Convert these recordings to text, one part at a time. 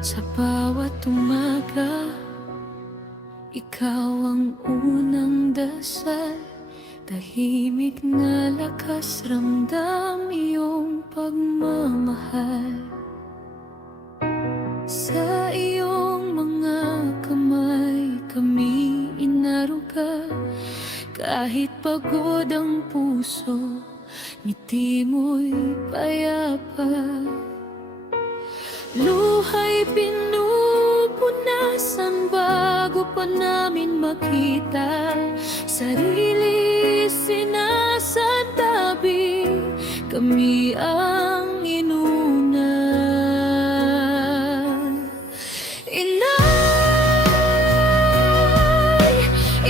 Sa bawat umaga, ikaw ang unang dasal. Tahimik na lakas, ramdam iyong pagmamahal. Sa iyong mga kamay kami inaruga. Kahit pagod ang puso, ngiti mo'y payapa. Luha'y pinupunasan bago pa namin makita. Sarili sinasantabi, kami ang inuna. Inay,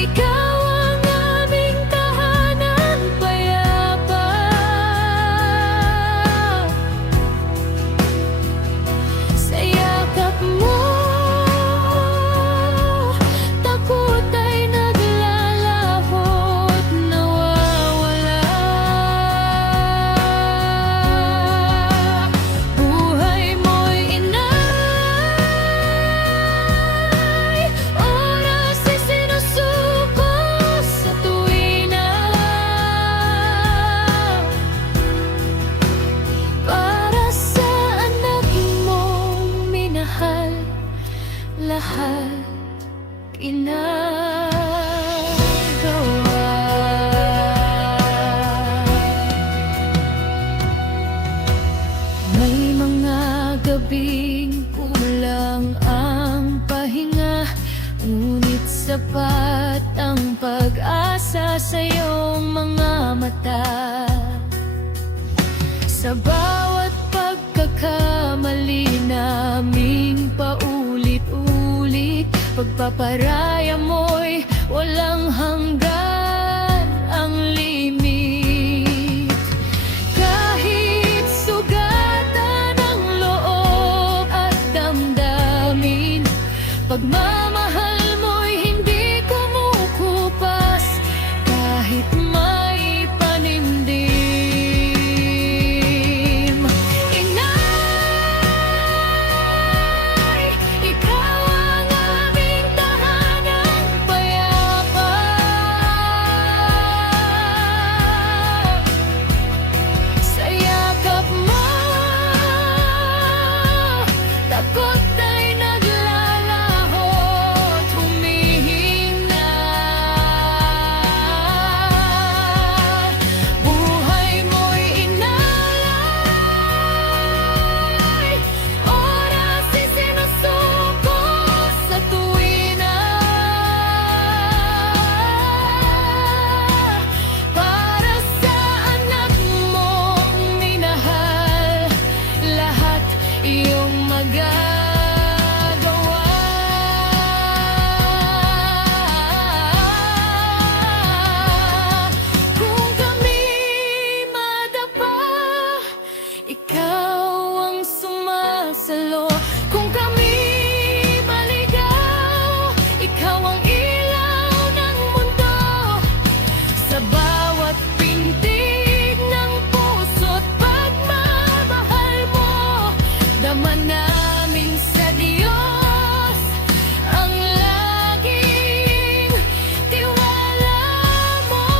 ikaw ang aming tahanan payapa. Sa yakap mo, takot ay naglalahot, nawawala. Buhay mo'y inay, oras ay sinusuko sa tuwina. Para sa anak mong minahal, lahat ginagawa. May mga gabing kulang ang pahinga, ngunit sapat ang pag-asa sa iyong mga mata. Sa bawat pagkakamali naming paulit-ulit, pagpaparaya mo'y walang hanggan ang limit. Kahit sugatan ang loob at damdamin, pagmamahal mo'y hindi kumukupas kahit may panimdim. Inay, ikaw ang aming tahanang payapa. Sa yakap mo, takot ay naglalahot, humihina. Buhay mo'y inalay, oras ay sinusuko sa tuwina. Para sa anak mong minahal, lahat iyong magagawa. Kung kami madapa, ikaw ang sumasalo. Kung kami maligaw, ikaw ang ilaw ng mundo. Sa bawat pintig ng puso't pagmamahal mo, dama namin sa Diyos ang laging tiwala mo.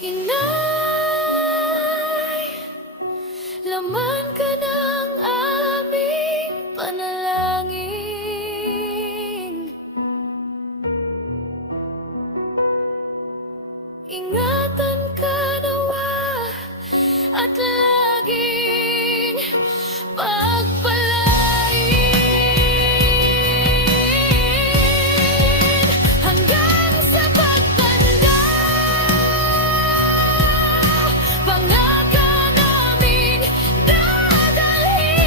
Inay, laman ka ng aming panalangin. Ingatan ka nawa at laging pagpalain hanggang sa pagtanda. Pangaka naming dadalhin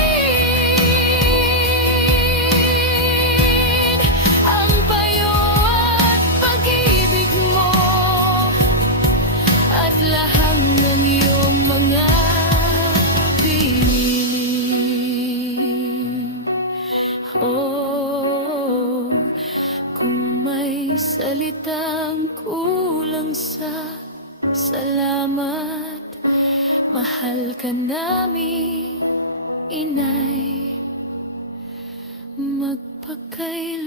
ang payo at pag-ibig mo at lahang ng iyong mga binilin. Oh, kung may salitang kulang sa salamat, Mahal ka namin, inay, magpakailanman.